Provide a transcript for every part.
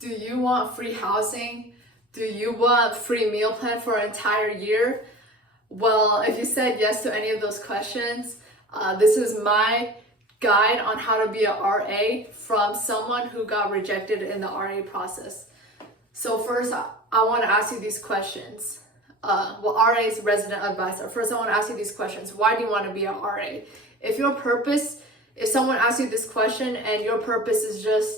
Do you want free housing? Do you want free meal plan for an entire year? Well, if you said yes to any of those questions, this is my guide on how to be a RA from someone who got rejected in the RA process. So first, I want to ask you these questions. RA is resident advisor. First, I want to ask you these questions. Why do you want to be a RA? If someone asks you this question and your purpose is just,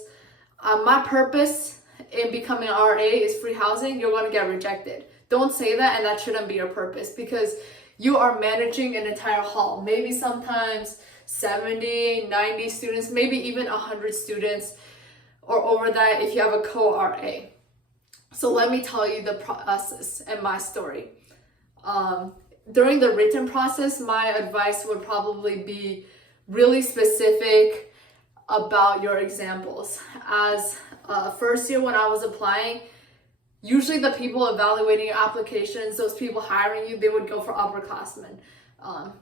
my purpose in becoming an RA is free housing, you're going to get rejected. Don't say that, and that shouldn't be your purpose, because you are managing an entire hall, maybe sometimes 70, 90 students, maybe even 100 students or over that if you have a co-RA. So let me tell you the process and my story. During the written process, my advice would probably be really specific about your examples. As first year when I was applying, usually the people evaluating your applications, those people hiring you, they would go for upperclassmen.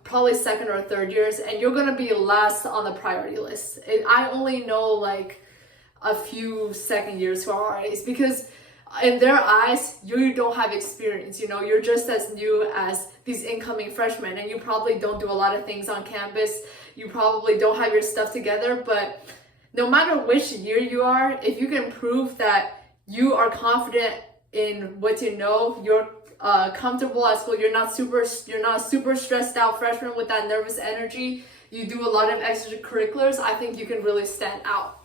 Probably second or third years, and you're gonna be last on the priority list. I only know like a few second years who are RAs, because in their eyes, you don't have experience. You're just as new as these incoming freshmen, and you probably don't do a lot of things on campus. You probably don't have your stuff together, but no matter which year you are, if you can prove that you are confident in what you know, you're comfortable at school, you're not super stressed out freshman with that nervous energy, you do a lot of extracurriculars, I think you can really stand out.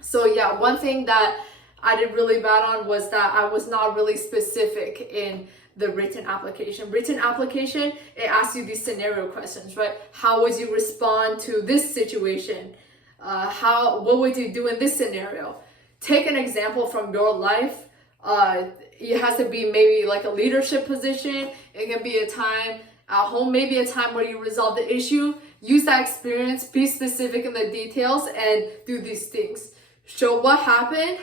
So yeah, one thing that I did really bad on was that I was not really specific in the written application. Written application, it asks you these scenario questions, right? How would you respond to this situation? What would you do in this scenario? Take an example from your life. It has to be maybe like a leadership position. It can be a time at home, maybe a time where you resolve the issue. Use that experience, be specific in the details, and do these things. Show what happened,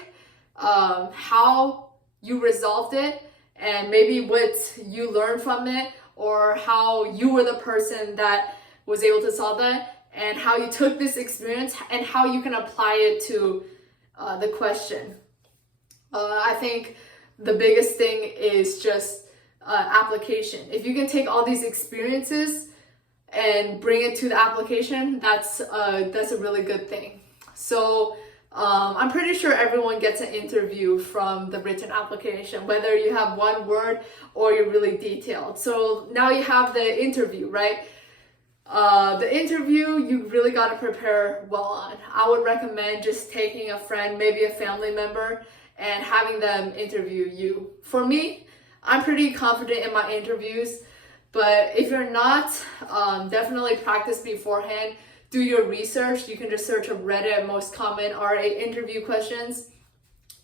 how you resolved it, and maybe what you learned from it, or how you were the person that was able to solve that, and how you took this experience and how you can apply it to the question. I think the biggest thing is just application. If you can take all these experiences and bring it to the application, that's a really good thing. So I'm pretty sure everyone gets an interview from the written application, whether you have one word or you're really detailed. So now you have the interview, right? The interview, you really got to prepare well on. I would recommend just taking a friend, maybe a family member, and having them interview you. For me, I'm pretty confident in my interviews, but if you're not, definitely practice beforehand. Do your research. You can just search up Reddit, most common RA interview questions.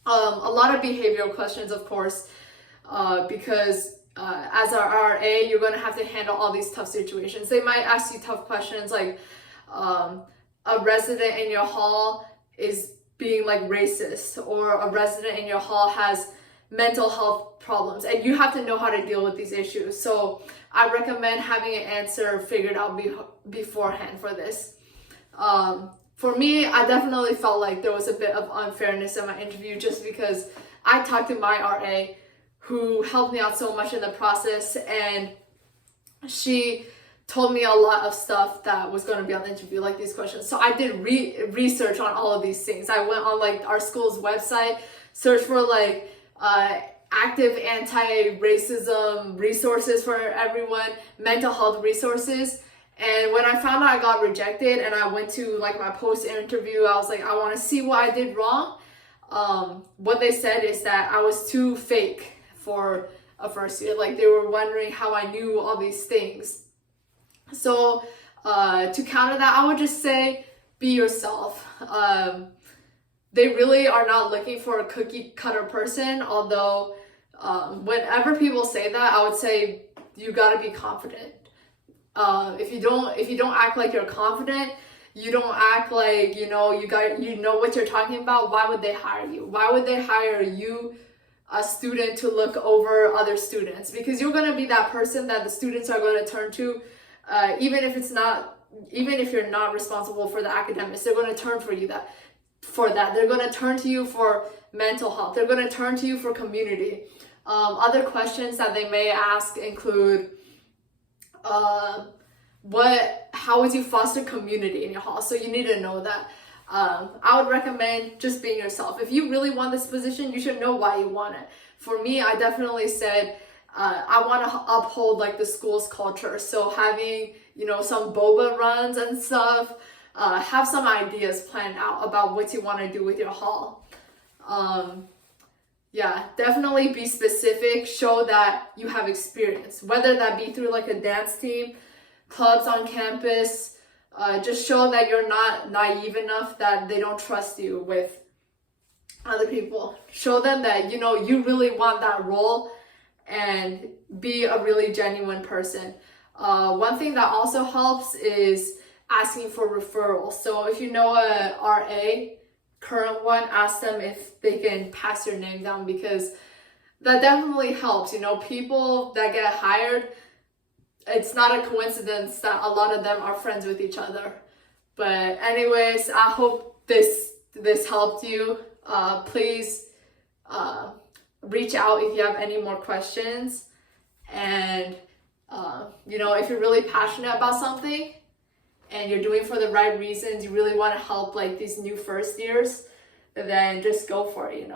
A lot of behavioral questions, of course, because as a RA, you're going to have to handle all these tough situations. They might ask you tough questions like a resident in your hall is being like racist, or a resident in your hall has mental health problems, and you have to know how to deal with these issues. So I recommend having an answer figured out beforehand for this. For me, I definitely felt like there was a bit of unfairness in my interview, just because I talked to my RA who helped me out so much in the process, and she told me a lot of stuff that was going to be on the interview, like these questions. So I did research on all of these things. I went on like our school's website, searched for like active anti-racism resources for everyone, mental health resources. And when I found out I got rejected and I went to like my post-interview, I was like, I want to see what I did wrong. What they said is that I was too fake for a first year. Like they were wondering how I knew all these things. So to counter that, I would just say, be yourself. They really are not looking for a cookie cutter person, although whenever people say that, I would say you gotta be confident. If you don't act like you're confident, you don't act like you know what you're talking about, why would they hire you? Why would they hire you, a student, to look over other students? Because you're going to be that person that the students are going to turn to, even if you're not responsible for the academics, they're going to turn for that. They're going to turn to you for mental health. They're going to turn to you for community. Other questions that they may ask include, how would you foster community in your hall? So you need to know that. I would recommend just being yourself. If you really want this position, you should know why you want it. For me, I definitely said, I want to uphold like the school's culture. So having, some boba runs and stuff, have some ideas planned out about what you want to do with your hall. Definitely be specific, show that you have experience, whether that be through like a dance team, clubs on campus. Just show that you're not naive enough that they don't trust you with other people. Show them that, you really want that role, and be a really genuine person. One thing that also helps is asking for referrals. So if you know a RA, current one, ask them if they can pass your name down, because that definitely helps. People that get hired, it's not a coincidence that a lot of them are friends with each other. But anyways, I hope this helped you. Please reach out if you have any more questions. And if you're really passionate about something and you're doing it for the right reasons, you really want to help like these new first years, then just go for it.